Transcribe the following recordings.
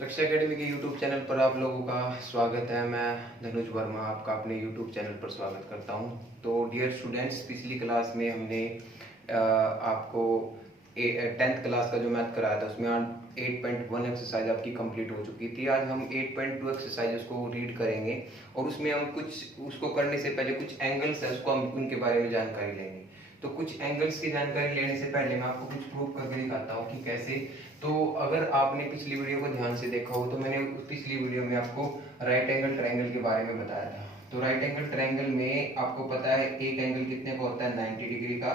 लक्ष्य एकेडमी के YouTube channel पर आप लोगों का स्वागत है। मैं धनुज वर्मा आपका अपने यूट्यूब चैनल पर स्वागत करता हूं। तो डियर स्टूडेंट्स, पिछली क्लास में हमने आपको 10th क्लास का जो मैथ कराया था उसमें 8.1 एक्सरसाइज आपकी कंप्लीट हो चुकी थी। आज हम 8.2 एक्सरसाइज को रीड करेंगे और उसमें हम कुछ उसको करने से पहले कुछ एंगल्स है उसको हम उनके बारे में जानकारी लेंगे। तो कुछ एंगल्स की जानकारी लेने से पहले मैं आपको कुछ प्रूफ करके दिखाता हूँ कि कैसे। तो अगर आपने पिछली वीडियो को ध्यान से देखा हो तो मैंने पिछली वीडियो में आपको राइट एंगल ट्रायंगल के बारे में बताया था। तो राइट एंगल ट्रायंगल में आपको पता है एक एंगल कितने का होता है, 90 डिग्री का।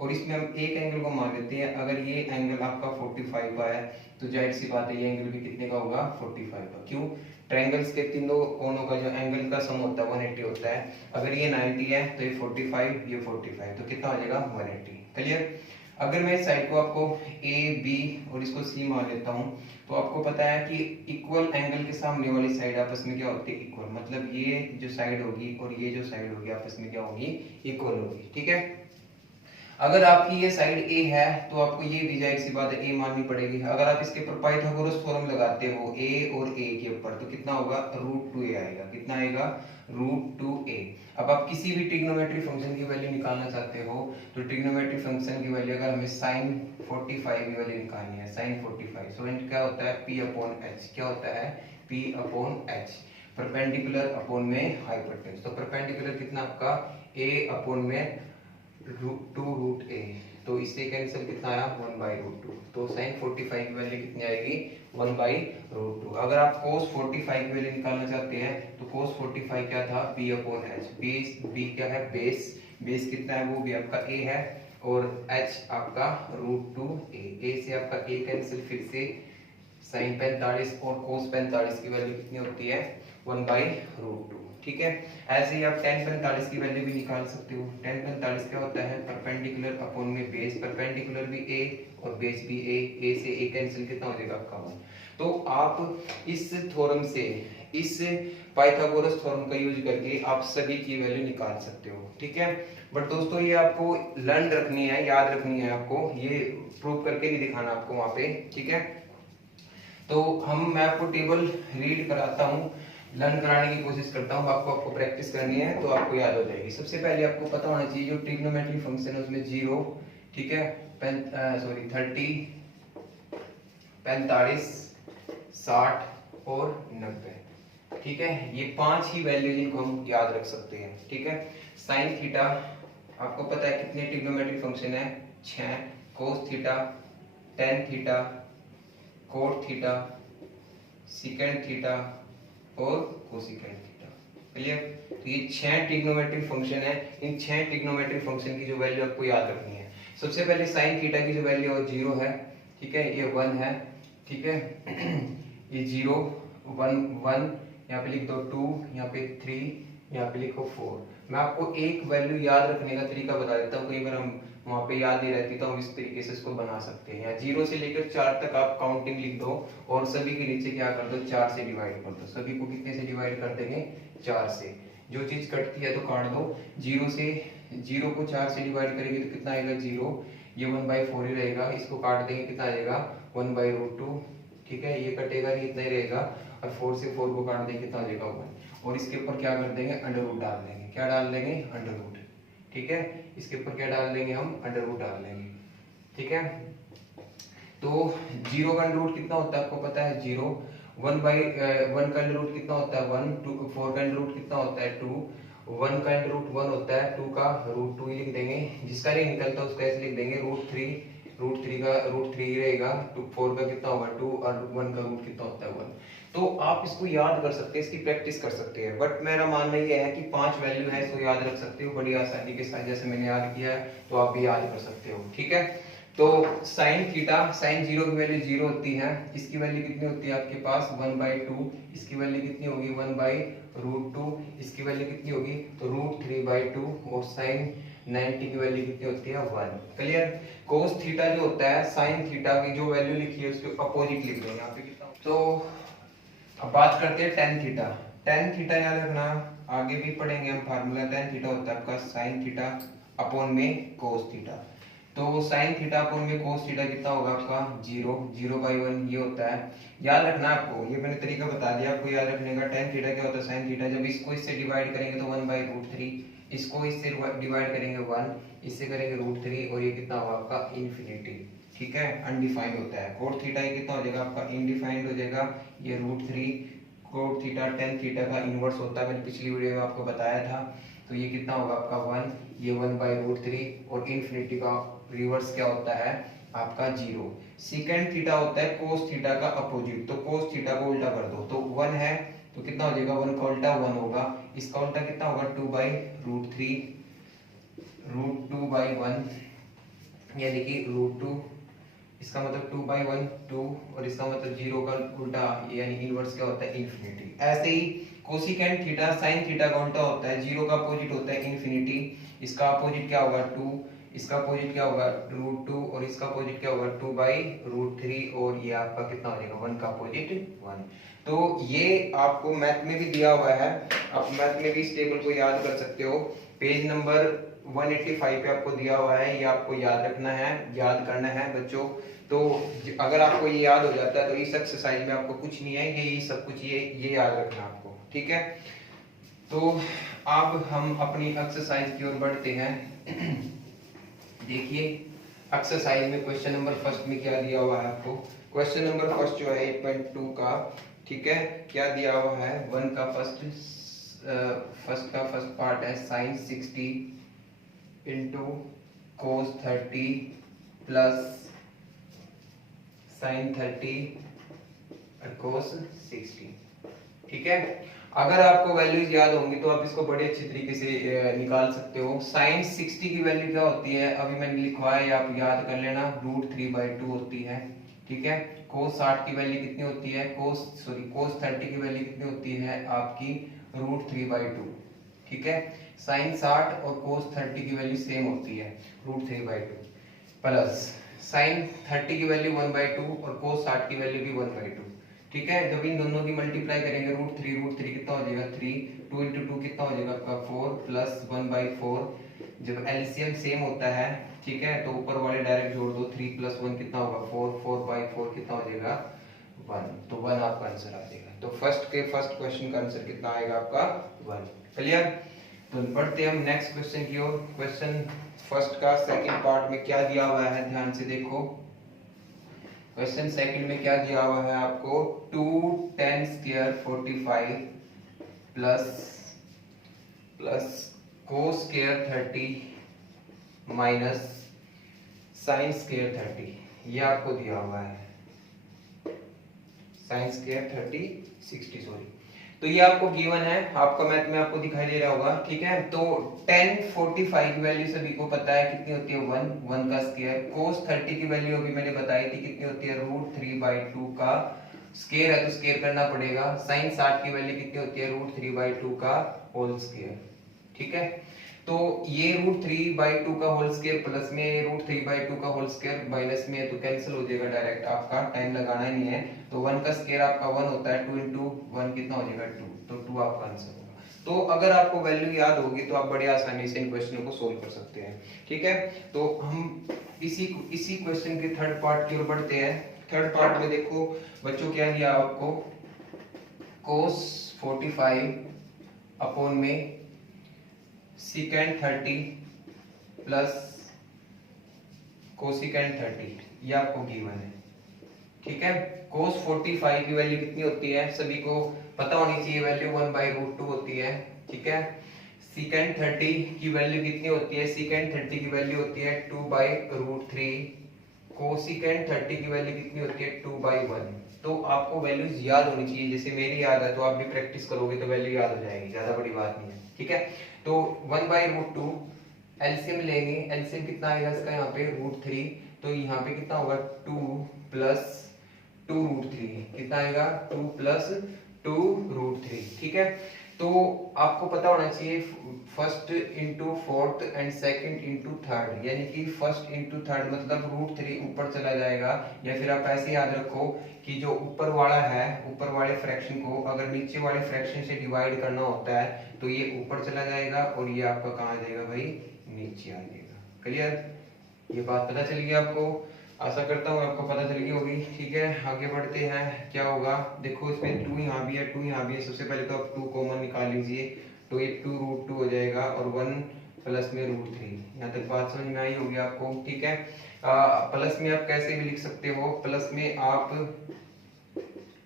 और इसमें हम एक एंगल को मान लेते हैं, अगर ये एंगल आपका 45 का है तो जाहिर सी बात है ये एंगल भी कितने का होगा, 45 का। क्यों? ट्रायंगल्स के तीनों कोनों का जो एंगल का सम होता है 180 होता है। अगर ये 90 है तो ये 45, ये 45, तो कितना हो जाएगा 180। क्लियर? अगर मैं इस साइड को आपको ए बी और इसको सी मान लेता हूँ तो आपको पता है कि इक्वल एंगल के सामने वाली साइड आपस में क्या होती है, इक्वल। मतलब ये जो साइड होगी और ये जो साइड होगी आपस में क्या होगी, इक्वल होगी। ठीक है? अगर आपकी ये साइड ए है तो आपको ये भी जाहिर सी बात है ए माननी पड़ेगी। अगर आप इसके ऊपर पाइथागोरस थ्योरम लगाते हो ए और ए के ऊपर तो कितना होगा, √2a आएगा। कितना आएगा, √2a। अब आप किसी भी ट्रिग्नोमेट्री फंक्शन की वैल्यू निकालना चाहते हो तो ट्रिग्नोमेट्री फंक्शन की वैल्यू अगर हमें sin 45 की वैल्यू निकालनी है, sin 45, सो क्या होता है p/h। क्या होता है, p/h। परपेंडिकुलर अपॉन में हाइपोटेन्यूज। तो परपेंडिकुलर कितना आपका a अपॉन में 2√a, तो इससे कैंसिल कितना आया, 1/√2। तो sin 45 की वैल्यू कितनी आएगी, 1/√2। अगर आप cos 45 की वैल्यू निकालना चाहते हैं तो cos 45 क्या था, p/h। बेस b क्या है, बेस। बेस कितना है, वो भी आपका a है और h आपका √2a। a से आपका a कैंसिल, फिर से sin 45 और cos 45 की वैल्यू कितनी होती है, 1/√2। ठीक है? ऐसे ही आप tan 45 की वैल्यू भी निकाल सकते हो। tan 45 क्या होता है, परपेंडिकुलर अपॉन में बेस। परपेंडिकुलर भी a और बेस भी a से a कैंसिल, कितना हो जाएगा आपका 1। तो आप इस थ्योरम से, इस पाइथागोरस थ्योरम का यूज करके आप सभी की वैल्यू निकाल सकते हो। ठीक है? बट दोस्तों ये आपको लर्न रखनी है, याद रखनी है आपको, ये प्रूव करके नहीं दिखाना आपको वहां पे। ठीक है? तो मैं आपको टेबल रीड कराता हूँ, लर्न कराने की कोशिश करता हूँ। आपको प्रैक्टिस करनी है तो आपको याद हो जाएगी। सबसे पहले आपको पता होना चाहिए जो ट्रिग्नोमेट्री फंक्शन है उसमें 0, ठीक है, 30, 45, 60 और 90। ठीक है? ये 5 ही वैल्यू जिनको हम याद रख सकते हैं। ठीक है? साइन थीटा आपको पता है कितने ट्रिग्नोमेट्री फंक्शन है, 6। Cos theta, tan theta, cot theta, secant theta और कोसिकेंड थीटा। क्लियर? तो ये 6 ट्रिग्नोमेट्री फंक्शन है। इन 6 ट्रिग्नोमेट्री फंक्शन की जो वैल्यू आपको याद रखनी है, सबसे पहले साइन थीटा की जो वैल्यू है 0 है। ठीक है? ये 1 है। ठीक है? ये 0, 1, 1, यहाँ पे लिख दो 2, यहाँ पे 3, यहाँ पे लिखो 4। मैं आपको एक वैल्यू याद रखने का तरीका बता देता हूँ, कई बार हम वहां पे याद नहीं रहती तो हम इस तरीके से इसको बना सकते हैं। 0 से लेकर 4 तक आप काउंटिंग लिख दो और सभी के नीचे क्या कर दो, 4 से डिवाइड कर दो। सभी को कितने से डिवाइड कर देंगे, 4 से। जो चीज कटती है तो काट दो। 0 को 4 से डिवाइड करेंगे तो कितना आएगा, 0। ये 1/4 ही रहेगा, इसको काट देंगे कितना आ जाएगा, 1/√2। ठीक है? ये कटेगा नहीं, इतना ही रहेगा। और 4 से 4 को काट देंगे कितना आ जाएगा, 1। और इसके ऊपर क्या कर देंगे, अंडर रूट डाल देंगे। क्या डाल देंगे, अंडर रूट। ठीक है? इसके ऊपर क्या डाल देंगे हम, अंडर रूट डाल देंगे। ठीक है? तो 0 का अंडर रूट कितना होता है आपको पता है, 0। 1 का अंडर रूट कितना होता है, 1। 4 का अंडर रूट कितना होता है, 2। 1 का अंडर रूट 1 होता है, 2 का √2 ही लिख देंगे। जिसका नहीं निकलता उसका ऐसे लिख देंगे √3। √3 का √3 ही रहेगा। 4 का कितना होगा, 2, और 1 का रूट कितना होता है, 1। तो आप इसको याद कर सकते हैं, इसकी प्रैक्टिस कर सकते हैं। बट मेरा मानना ये है कि 5 वैल्यू है, इसको याद रख सकते हो बड़ी आसानी के साथ। जैसे मैंने याद किया है तो आप भी याद कर सकते हो। ठीक है? तो साइन थीटा, साइन 0 की वैल्यू 0 होती है। इसकी वैल्यू कितनी होती है आपके पास, 1/2। इसकी वैल्यू कितनी होगी, 1/√2। इसकी वैल्यू कितनी होगी, तो √3/2। और साइन 90 की वैल्यू कितनी होती है, 1। क्लियर? कोस थीटा जो होता है, साइन थीटा की जो वैल्यू लिखी है उसके अपोजिट लिख दो यहाँ पे कितना। तो अब बात करते हैं टेन थीटा। टेन थीटा याद रखना, आगे भी पढ़ेंगे हम फार्मूला। टेन थीटा होता है आपका साइन थीटा अपॉन में कोस थीटा। तो साइन थीटा अपॉन में कोस थीटा कितना होगा आपका 0, 0/1 ये होता है। याद रखना आपको, ये मैंने तरीका बता दिया आपको याद रखने का। tan थीटा क्या होता है, साइन थीटा, जब इसको इससे डिवाइड करेंगे तो 1/√3, इसको इससे डिवाइड करेंगे 1, इससे करेंगे √3 और ये कितना होगा आपका इन्फिनिटी। ठीक है, अनडिफाइंड होता है। कोट थीटा ये कितना हो जाएगा आपका इनडिफाइंड हो जाएगा, ये √3। कोट थीटा tan थीटा का इनवर्स होता है, मैंने पिछली वीडियो में आपको बताया था। तो ये कितना होगा आपका 1, ये 1/√3 और इन्फिनिटी का रिवर्स क्या होता है आपका 0। सेकेंड थीटा होता है कोस थीटा का अपोजिट, तो कोस थीटा को उल्टा कर दो तो 1 है तो कितना हो जाएगा 1 का उल्टा 1 होगा, इसका उल्टा कितना होगा 2/√3, √2/1 यानी कि √2, इसका मतलब 2/1 2 और इसका मतलब 0 का उल्टा यानी इनवर्स क्या होता है इन्फिनिटी। ऐसे ही कोसिकेंट थीटा साइन थीटा का उल्टा होता है, 0 का अपोजिट होता है इन्फिनिटी, इसका अपोजिट क्या होगा 2, इसका अपोजिट क्या होगा √2 और इसका अपोजिट क्या होगा 2/√3 और ये आपका कितना हो जाएगा 1 का अपोजिट 1। तो ये आपको मैथ में भी दिया हुआ है, आप मैथ में भी इस टेबल को याद कर सकते हो। पेज नंबर 185 पे आपको दिया हुआ है, ये आपको याद रखना है, याद करना है बच्चों। तो अगर आपको ये याद हो जाता है तो इस एक्सरसाइज में आपको कुछ नहीं है, ये सब कुछ ये याद रखना आपको, ठीक है। तो अब हम अपनी एक्सरसाइज की ओर बढ़ते हैं। देखिए एक्सरसाइज में क्वेश्चन नंबर फर्स्ट में क्या दिया हुआ है आपको। क्वेश्चन नंबर फर्स्ट जो है 8.2 का, ठीक है, क्या दिया हुआ है 1 का फर्स्ट पार्ट है sine 60 into cos 30 plus sine 30 और कोस 60। ठीक है, अगर आपको वैल्यूज याद होंगी तो आप इसको बड़े अच्छे तरीके से निकाल सकते हो। साइन 60 की वैल्यू क्या होती है, अभी मैंने लिखवाया है, आप याद कर लेना, √3/2 होती है। ठीक है, कोस 60 की वैल्यू कितनी होती है, कोस 30 की वैल्यू कितनी होती है आपकी √3/2। ठीक है, साइन 60 और कोस 30 की वैल्यू सेम होती है √3/2 प्लस साइन 30 की वैल्यू 1/2 और कोस 60 की वैल्यू भी 1/2। ठीक है, जब इन दोनों की मल्टीप्लाई करेंगे √3 कितना हो जाएगा 3, 2 into 2 कितना हो जाएगा आपका 4 प्लस 1/4। जब एलसीएम सेम होता है, ठीक है, तो ऊपर वाले डायरेक्ट जोड़ दो, 3 + 1 कितना होगा 4, 4/4 कितना हो जाएगा 1, तो 1 आपका आंसर आ जाएगा। तो फर्स्ट क्वेश्चन का आंसर कितना आएगा आपका 1। क्लियर। तो बढ़ते हम नेक्स्ट क्वेश्चन की ओर। क्वेश्चन फर्स्ट का सेकंड पार्ट में क्या दिया हुआ है, ध्यान से देखो। क्वेश्चन सेकंड में क्या दिया हुआ है आपको, 2 tan square 45 plus cos square 30 minus sine square 30, ये आपको दिया हुआ है। साइन स्क्वायर 30 60 सॉरी, तो ये आपको गिवन है, आपका मैथ में आपको दिखाई दे रहा होगा। ठीक है, तो tan 45 की वैल्यू सभी को पता है कितनी होती है 1 का स्क्वायर। cos 30 की वैल्यू अभी मैंने बताई थी कितनी होती है √3/2 का स्क्वायर है, तो स्क्वायर करना पड़ेगा। sin 60 की वैल्यू कितनी होती है √3/2 का होल स्क्वायर। ठीक है, तो ये √3/2 का होल स्क्वायर प्लस में √3/2 का होल स्क्वायर माइनस में है, तो कैंसिल हो जाएगा डायरेक्ट, आपका टाइम लगाना ही नहीं है। तो 1 का स्क्वायर आपका 1 होता है, 2 into 1 कितना हो जाएगा 2, तो 2 आपका आंसर होगा। तो अगर आपको वैल्यू याद होगी तो आप बड़े आसानी से इन क्वेश्चनों को सोल्व कर सकते हैं। ठीक है, तो हम इसी क्वेश्चन के थर्ड पार्ट की ओर बढ़ते हैं। थर्ड पार्ट में देखो बच्चों क्या दिया आपको, cos 45 अपॉन में secant 30 प्लस कोसिकेंट 30, ये आपको गिवन है। ठीक है, cos 45 की वैल्यू कितनी होती है, सभी को पता होनी चाहिए, वैल्यू 1/√2 होती है। ठीक है, secant 30 की वैल्यू कितनी होती है, secant 30 की वैल्यू होती है 2/√3, कोसिकेंट 30 की वैल्यू कितनी होती है 2/1। तो आपको वैल्यूज याद होनी चाहिए, जैसे मेरी याद है तो आप भी प्रैक्टिस करोगे तो वैल्यू याद हो जाएगी, ज्यादा बड़ी बात नहीं है। ठीक है, तो 1/√2 एलसीएम लेंगे, एलसीएम कितना आएगा इसका यहाँ पे √3, तो यहाँ पे कितना होगा 2 + 2√3 कितना आएगा 2 + 2√3। ठीक है, तो आपको पता होना चाहिए first into fourth and second into third, यानी कि फर्स्ट इंटू थर्ड मतलब √3 ऊपर चला जाएगा, या फिर आप ऐसे याद रखो कि जो ऊपर वाला है, ऊपर वाले फ्रैक्शन को अगर नीचे वाले फ्रैक्शन से डिवाइड करना होता है तो ये ऊपर चला जाएगा और ये आपका कहाँ आ जाएगा भाई, नीचे आ जाएगा। क्लियर। ये बात पता चल गई आपको, आशा करता हूँ आपको पता चल गई होगी। ठीक है, आगे बढ़ते हैं। क्या होगा, देखो इसमें 2 यहाँ भी है, 2 यहाँ भी है। सबसे पहले तो आप 2 कॉमन निकाल लीजिए, तो ये 2 रूट 2 हो जाएगा और 1 प्लस में रूट 3। यहाँ तक बात समझ में आई होगी आपको। ठीक है, प्लस में आप कैसे भी लिख सकते हो, प्लस में आप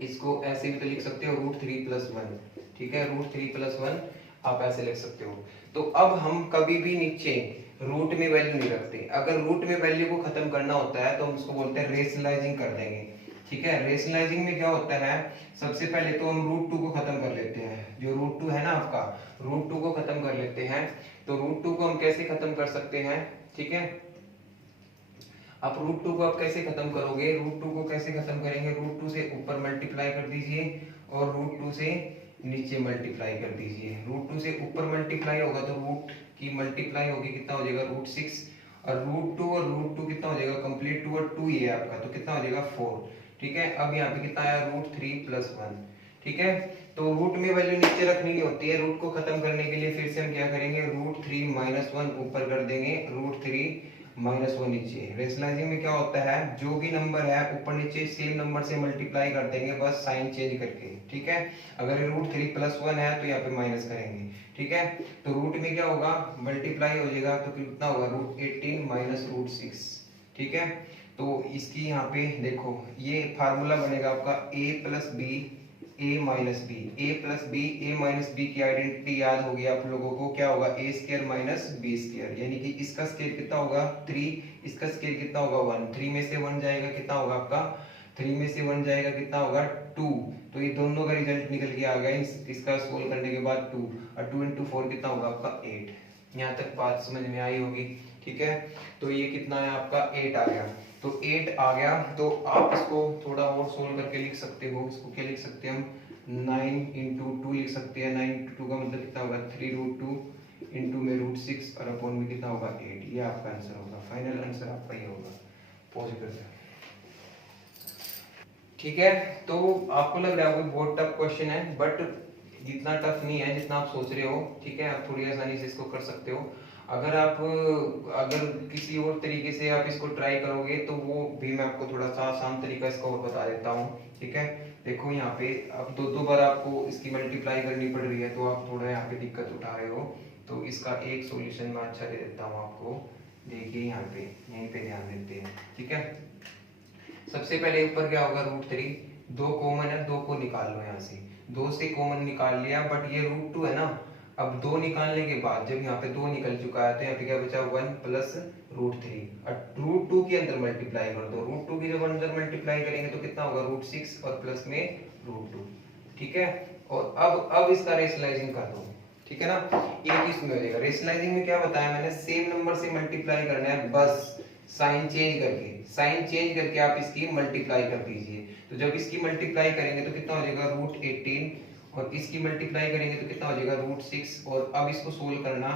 इसको ऐसे भी तो लिख सकते हो रूट 3 प्लस 1। ठीक है, रूट 3 प्लस 1 आप ऐसे लिख सकते हो। तो अब हम कभी भी नीचे रूट में वैल्यू नहीं रखते। अगर रूट में वैल्यू को खत्म करना होता है तो हम उसको बोलते हैं रेशनलाइजिंग कर देंगे। ठीक है, रेशनलाइजिंग में क्या होता है, सबसे पहले तो हम रूट 2 को खत्म कर लेते हैं। जो रूट 2 है ना आपका, रूट 2 को खत्म कर लेते हैं। तो रूट 2 को हम कैसे खत्म कर सकते हैं, ठीक है, अब रूट 2 को आप कैसे खत्म करोगे, रूट 2 को कैसे खत्म करेंगे, रूट 2 से ऊपर मल्टीप्लाई कर दीजिए और रूट 2 से नीचे मल्टीप्लाई कर दीजिए। रूट 2 से ऊपर मल्टीप्लाई होगा तो रूट की मल्टीप्लाई होगी, कितना हो जाएगा रूट 6, और रूट 2 और रूट 2 कितना हो जाएगा, कंप्लीट 2 और 2 ही है आपका, तो कितना हो जाएगा 4। ठीक है, अब यहाँ पे कितना आया, रूट 3 प्लस 1। ठीक है, तो रूट में वैल्यू नीचे रखनी नहीं होती है। रूट को खत्म करने के लिए फिर से हम क्या करेंगे, रूट 3 माइनस 1 ऊपर कर देंगे, रूट 3 माइनस 1 नीचे। रेशनलाइजिंग में क्या होता है, जो भी नंबर है ऊपर नीचे सेम नंबर से मल्टीप्लाई कर देंगे, बस साइन चेंज करके। ठीक है, अगर रूट 3 प्लस 1 है तो यहाँ पे माइनस करेंगे। ठीक है, तो रूट में क्या होगा, मल्टीप्लाई हो जाएगा, तो कितना होगा, रूट 18 माइनस रूट 6। ठीक है, तो इसकी यहाँ पे देखो ये फार्मूला बनेगा आपका a plus B A minus B, A plus B A minus B की आइडेंटिटी याद होगी आप लोगों को, क्या होगा A square minus B square, यानी कि इसका स्क्वायर कितना होगा 3, इसका स्क्वायर कितना होगा 1, 3 में से 1 जाएगा कितना होगा आपका, 3 में से 1 जाएगा कितना होगा 2, तो ये दोनों का रिजल्ट निकल के आ गया इसका सोल्व करने के बाद 2, और 2 into 4 कितना होगा आपका 8। यहाँ तक बात समझ में आई होगी। ठीक है, तो ये कितना है आपका 8 आ गया, तो 8 आ गया। तो आप इसको थोड़ा और सोल्व करके लिख सकते हो, इसको क्या लिख सकते हैं हम 9 into 2 लिख सकते हैं। 9 into 2 का मतलब कितना होगा 3 रूट 2 इंटू में रूट 6 और अपॉन में कितना होगा 8। ये आपका आंसर होगा, फाइनल आंसर आपका ये होगा। पॉज कर दे। ठीक है, तो आपको लग रहा है कोई बहुत टफ क्वेश्चन है, बट जितना टफ नहीं है जितना आप सोच रहे हो। ठीक है, आप थोड़ी आसानी से इसको कर सकते हो। अगर किसी और तरीके से आप इसको ट्राई करोगे तो वो भी मैं आपको थोड़ा सा आसान तरीका इसका और बता देता हूँ। ठीक है, देखो यहाँ पे अब दो बार आपको इसकी मल्टीप्लाई करनी पड़ रही है, तो आप थोड़ा यहाँ पे दिक्कत उठा रहे हो। तो इसका एक सॉल्यूशन मैं अच्छा दे देता हूँ आपको। देखिए यहाँ पे, यहीं पे ध्यान देते हैं। ठीक है, सबसे पहले ऊपर क्या होगा रूट 3, 2 कॉमन है, 2 को निकाल लो यहाँ से, 2 से कॉमन निकाल लिया, बट ये रूट 2 है ना। अब 2 निकालने के बाद जब यहाँ पे 2 निकल चुका है तो यहाँ पे क्या बचा 1 प्लस रूट 3, और रूट 2 के अंदर मल्टीप्लाई कर दो। रूट 2 की जब अंदर मल्टीप्लाई करेंगे तो कितना होगा रूट 6 और प्लस में रूट 2। ठीक है, और अब इसका रेशनलाइजिंग कर दो। ठीक है ना, एक इसमें हो जाएगा। रेशनलाइजिंग में क्या बताया मैंने, सेम नंबर से मल्टीप्लाई करना है, बस साइन चेंज करके आप इसकी मल्टीप्लाई कर दीजिए। तो जब इसकी मल्टीप्लाई करेंगे तो कितना हो जाएगा रूट 18, और इसकी मल्टीप्लाई करेंगे तो कितना हो जाएगा रूट 6। और अब इसको सोल्व करना,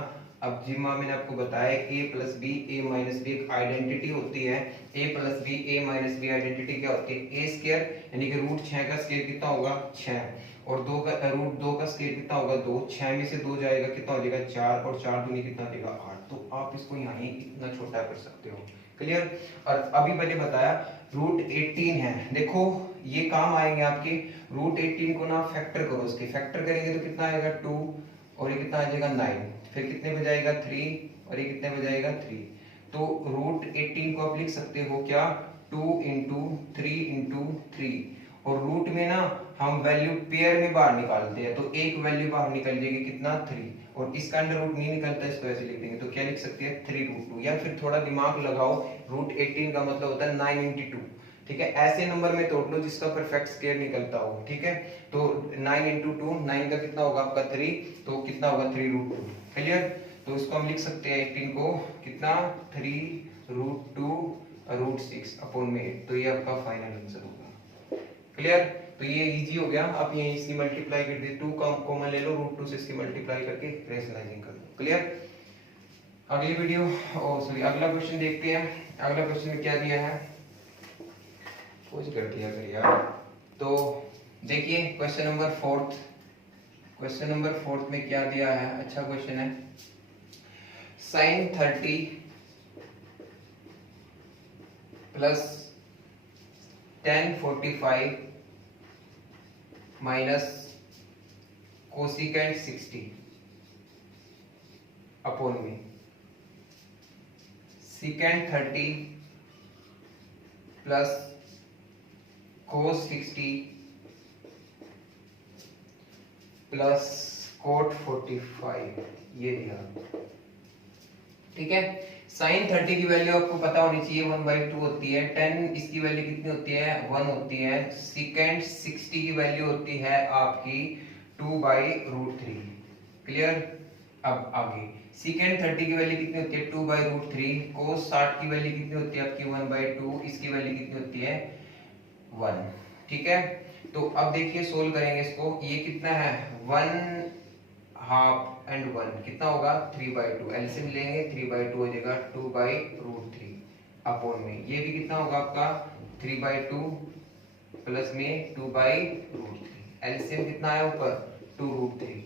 अब जिम्मा मैंने आपको बताया a plus B A minus B एक आइडेंटिटी होती है। a plus B A minus B identity क्या होती है, a स्क्वायर, यानी कि रूट 6 का स्क्वायर कितना होगा 6, और 2 का रूट 2 का स्क्वायर कितना होगा 2, 6 में से 2 जाएगा कितना हो जाएगा 4, और 4 दूनी कितना हो जाएगा 8। तो आप इसको यहाँ ही इतना छोटा कर सकते हो। क्लियर, और अभी मैंने बताया रूट 18 है, देखो ये काम आएंगे आपके। रूट 18 को ना फैक्टर करो, उसके फैक्टर करेंगे तो कितना आएगा 2, और ये कितना आ जाएगा 9, फिर कितने बजाएगा 3, और ये कितने बजाएगा 3। तो रूट 18 को आप लिख सकते हो क्या 2 इंटू 3 इंटू 3, और रूट में ना हम वैल्यू पेयर में बाहर निकालते हैं, तो एक वैल्यू बाहर निकल जाएगी कितना 3, और इसका अंडर रूट नहीं निकलता, इसको ऐसे लिख देंगे। तो क्या लिख सकते हैं 3 रूट 2, या फिर थोड़ा दिमाग लगाओ, रूट 18 का मतलब होता है 9 इंटू 2। ठीक है, ऐसे नंबर में तोड़ लो जिसका परफेक्ट स्क्वायर निकलता हो। ठीक है, तो 9 इंटू 2, 9 का कितना होगा आपका 3, तो कितना होगा 3 रूट 2। क्लियर, तो इसको हम लिख सकते हैं 18 को कितना 3 रूट 2 रूट 6 अपॉन में 8, तो ये आपका फाइनल आंसर होगा। क्लियर, तो ये इजी हो गया। आप ये इसकी मल्टीप्लाई कर दे, 2 का कॉमन ले लो, रूट 2 से इसकी मल्टीप्लाई करके रेशनलाइजिंग कर दो। क्लियर, अगली वीडियो सॉरी अगला क्वेश्चन देखते हैं। अगला क्वेश्चन में क्या दिया है, कुछ कर दिया कर यार। तो देखिए क्वेश्चन नंबर 4, क्वेश्चन नंबर 4 में क्या दिया है, अच्छा क्वेश्चन है। Sine 30 plus 1045 minus cosecant 60 upon में secant 30 plus cos 60 plus cot 45 ये दिया। ठीक है, साइन 30 की वैल्यू आपको पता होनी चाहिए 1/2 होती है, 10 इसकी वैल्यू कितनी होती है 1 होती है, सीकेंट 60 की वैल्यू होती है आपकी 2/√3। क्लियर। अब आगे सीकेंट 30 की वैल्यू कितनी होती है 2/√3, कोस 60 की वैल्यू कितनी होती है आपकी 1/2, इसकी वैल्यू कितनी होती है 1। ठीक है, तो अब देखिए सोल्व करेंगे इसको। ये कितना है 1/2 एंड 1 कितना होगा 3/2, एलसीएम लेंगे 3/2 हो जाएगा 2/√3 अपॉन में ये भी कितना होगा आपका 3/2 प्लस में 2/√3, एलसीएम कितना आया ऊपर 2√3,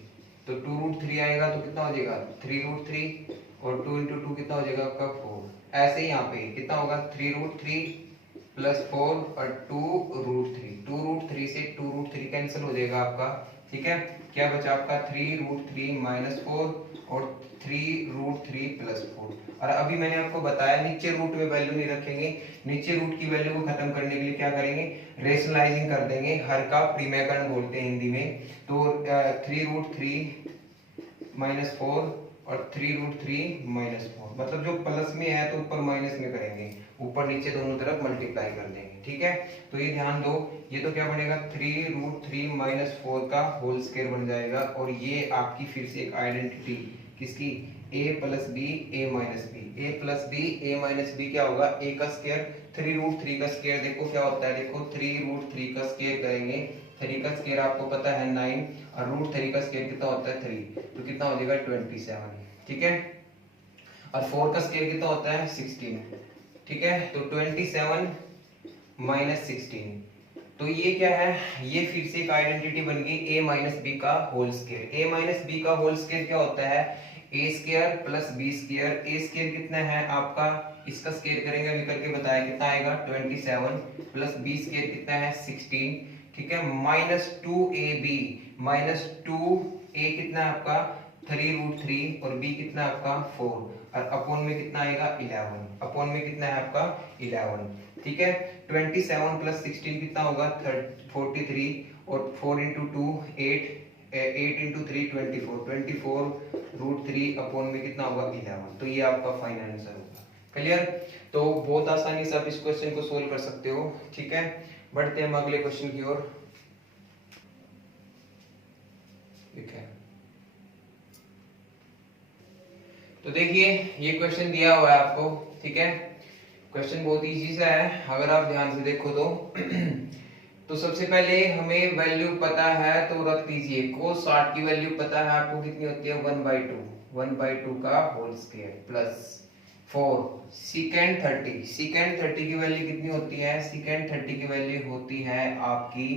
तो 2√3 आएगा तो कितना हो जाएगा 3√3 और 2 into 2 कितना हो जाएगा आपका 4। ऐसे ही यहाँ पे कितना होगा 3√3 प्लस 4 और 2√3, 2√3 से 2√3 कैंसिल हो जाएगा आपका। ठीक है, क्या बचा आपका 3√3 माइनस 4 और 3√3 प्लस 4। और अभी मैंने आपको बताया नीचे रूट में वैल्यू नहीं रखेंगे, नीचे रूट की वैल्यू को खत्म करने के लिए क्या करेंगे रेशनलाइजिंग कर देंगे, हर का प्रीमेकरण बोलते हैं हिंदी में। तो 3√3 माइनस 4 और 3√3 माइनस 4, मतलब जो प्लस में है तो ऊपर माइनस में करेंगे, ऊपर नीचे दोनों तरफ मल्टीप्लाई कर देंगे। ठीक है, तो ये ध्यान दो, ये तो क्या बनेगा 3√3 माइनस 4 का होल स्क्वायर बन जाएगा। और ये आपकी फिर से एक आइडेंटिटी किसकी a plus B A minus B, A plus B A minus B क्या होगा a का स्क्वायर, 3√3 का स्क्वायर देखो क्या होता है, देखो 3√3 का स्क्वायर करेंगे, 3 का स्क्वायर आपको पता है 9 और √3 का स्क्वायर कितना होता है 3, तो कितना हो जाएगा 27। ठीक है, और 4 का स्क्वायर कितना होता है 16। ठीक है, तो 27 माइनस 16, तो ये क्या है, ये फिर से एक आइडेंटिटी बन गई a माइनस बी का whole square. a minus B का होल स्क्वायर क्या होता है a square plus b square, a square कितना है आपका, इसका स्क्वायर करेंगे अभी करके बताया कितना आएगा 27 प्लस b स्क्वायर कितना है 16। ठीक है, माइनस 2ab, माइनस 2a कितना है आपका 3√3 और b कितना है आपका 4 और अपॉन में कितना आएगा 11, अपॉन में कितना है आपका 11। ठीक है, 27 प्लस 16 कितना होगा 43 और 4 into 2 8, 8 into 3 24, 24√3 अपॉन में कितना होगा 11। तो ये आपका फाइनल आंसर होगा। क्लियर, तो बहुत आसानी से आप इस क्वेश्चन को सोल्व कर सकते हो। ठीक है, बढ़ते हैं हम अगले क्वेश्चन की ओर। ठीक है, तो देखिए ये क्वेश्चन दिया हुआ है आपको। ठीक है, क्वेश्चन बहुत इजी सा है अगर आप ध्यान से देखो तो तो सबसे पहले हमें वैल्यू पता है तो रख दीजिए, cos 60 की वैल्यू पता है आपको कितनी होती है 1/2 का whole square plus 4 secant 30, secant 30 की वैल्यू कितनी होती है, सीकेंट 30 की वैल्यू होती है आपकी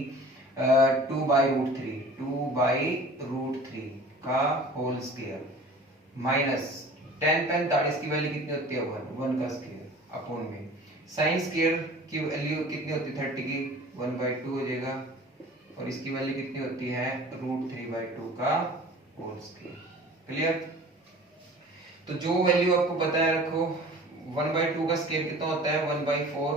2/√3 का होल स्क्वायर माइनस 10/45 की वैल्यू कितनी होती है 1 का स्क्वायर अपॉन में साइन स्क्वायर की वैल्यू कितनी होती है 30 की 1/2 हो जाएगा और इसकी वैल्यू कितनी होती है √3/2 का होल स्क्वायर। क्लियर, तो जो वैल्यू आपको पता है रखो, 1/2 का स्क्वायर कितना होता है 1/4,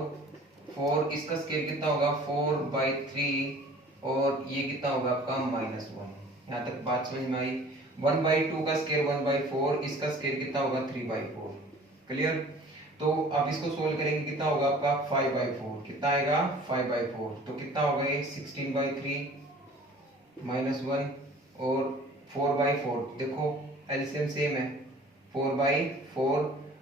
4 इसका स्क्वायर कितना होगा 4/3 और ये कितना होगा आपका -1। यहाँ तक बात समझ में आई। 1/2 का स्क्वायर 1/4, इसका स्क्वायर कितना होगा 3/4। क्लियर, तो आप इसको सोल्व करेंगे कितना होगा आपका 5/4, कितना आएगा 5/4, तो कितना होगा ये 16/3 -1 और 4/4, देखो एलसीएम सेम है 4/4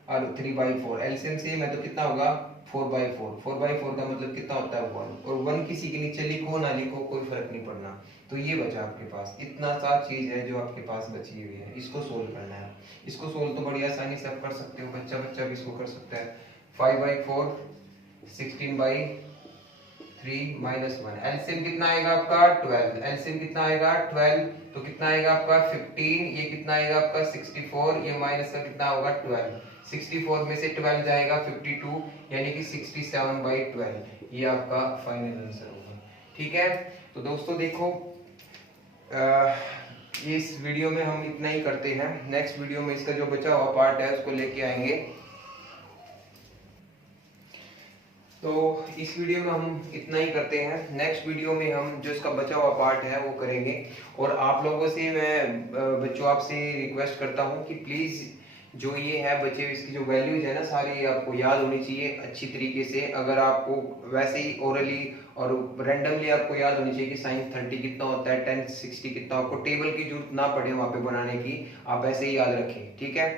और 3/4, एलसीएम सेम है तो कितना होगा 4/4, 4/4 का मतलब कितना होता है 1 और 1 किसी के नीचे लिखो ना लिखो कोई फर्क नहीं पड़ना। तो ये बचा आपके पास, इतना सा चीज है जो आपके पास बची हुई है, इसको सोल्व करना है। इसको सोल्व तो बड़ी आसानी से आप कर सकते हो, बच्चा भी इसको कर सकता है। 5/4 16/3 -1, एलसीएम कितना आएगा आपका 12, एलसीएम कितना आएगा 12 तो कितना आएगा आपका 15, ये कितना आएगा आपका 64, ये माइनस का कितना होगा 12, 64 में से 12 जाएगा 52, यानी कि 67/12 ये आपका फाइनल आंसर होगा। ठीक है, तो दोस्तों देखो इस वीडियो में हम इतना ही करते हैं। नेक्स्ट वीडियो में इसका जो बचा हुआ पार्ट है उसको लेके आएंगे। तो इस वीडियो में हम इतना ही करते हैं। नेक्स्ट वीडियो में हम जो इसका बचा हुआ पार्ट है वो करेंगे। और आप लोगों से मैं बच्चों आपसे रिक्वेस्ट करता हूँ कि प्लीज़ जो ये है बच्चे, इसकी जो वैल्यूज है ना सारी आपको याद होनी चाहिए अच्छी तरीके से। अगर आपको वैसे ही ओरली और रैंडमली आपको याद होनी चाहिए कि साइन 30 कितना होता है, 10 60 कितना, आपको टेबल की जरूरत ना पड़े वहाँ पे बनाने की, आप ऐसे ही याद रखें। ठीक है,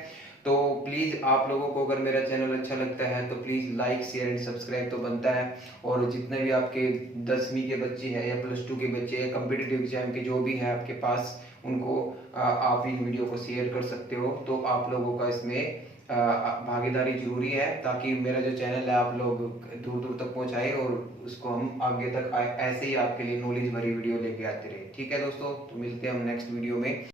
तो प्लीज़ आप लोगों को अगर मेरा चैनल अच्छा लगता है तो please like share and subscribe तो बनता है। और जितने भी आपके 10वीं के बच्चे हैं या +2 के बच्चे हैं, कम्पिटिटिव एग्जाम के जो भी हैं आपके पास, उनको आप इन वीडियो को शेयर कर सकते हो। तो आप लोगों का इसमें भागीदारी जरूरी है, ताकि मेरा जो चैनल है आप लोग दूर दूर तक पहुंचाए और उसको हम आगे तक ऐसे ही आपके लिए नॉलेज भरी वीडियो लेके आते रहे। ठीक है दोस्तों, तो मिलते हैं हम नेक्स्ट वीडियो में।